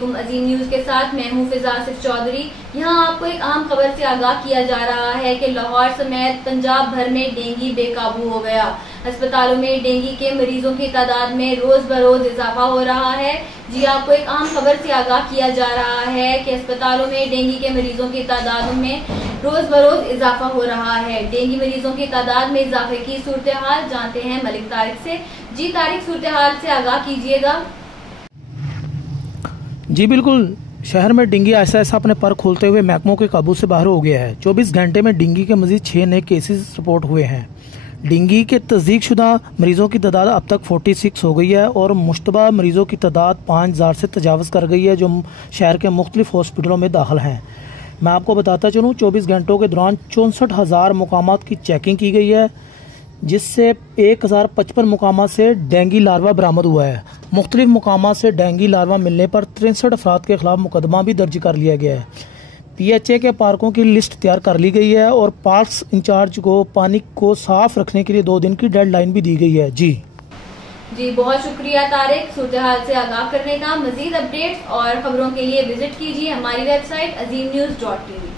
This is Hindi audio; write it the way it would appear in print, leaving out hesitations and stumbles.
वालेकुम। अजीम न्यूज के साथ मैं हूं फिजा आसिफ चौधरी। यहां आपको एक अहम खबर से आगाह किया जा रहा है कि लाहौर समेत पंजाब भर में डेंगू बेकाबू हो गया। अस्पतालों में डेंगू के मरीजों की तादाद में रोज बरोज इजाफा हो रहा है। जी, आपको एक अहम खबर से आगाह किया जा रहा है कि अस्पतालों में डेंगू के मरीजों की तादाद में रोज बरोज इजाफा हो रहा है। डेंगू मरीजों की तादाद में इजाफे की सूरत हाल जानते हैं मलिक तारिक से। जी तारिक, सूरत हाल से आगाह कीजिएगा। जी बिल्कुल, शहर में डेंगू ऐसा ऐसा अपने पर खोलते हुए महकमों के काबू से बाहर हो गया है। 24 घंटे में डेंगू के मजीद 6 नए केसेस रिपोर्ट हुए हैं। डेंगू के तस्दीक शुदा मरीजों की तादाद अब तक 46 हो गई है और मुश्तबा मरीजों की तादाद 5000 से तजावज़ कर गई है, जो शहर के मुख्तलिफ हॉस्पिटलों में दाखिल हैं। मैं आपको बताता चलूँ, 24 घंटों के दौरान 64,000 मुकामात की चेकिंग की गई है, जिससे 1055 मुकामात से डेंगू लार्वा बरामद हुआ है। मुख्तलिफ मुकामात से डेंगू लार्वा मिलने पर 63 अफराद के खिलाफ मुकदमा भी दर्ज कर लिया गया है। PHA के पार्कों की लिस्ट तैयार कर ली गई है और पार्क्स इंचार्ज को पानी को साफ रखने के लिए 2 दिन की डेडलाइन भी दी गई है। जी, बहुत शुक्रिया तारिक, सूरत हाल से आगाह करने का। मजीद अपडेट्स और खबरों के लिए विजिट कीजिए हमारी वेबसाइट azimnews.tv।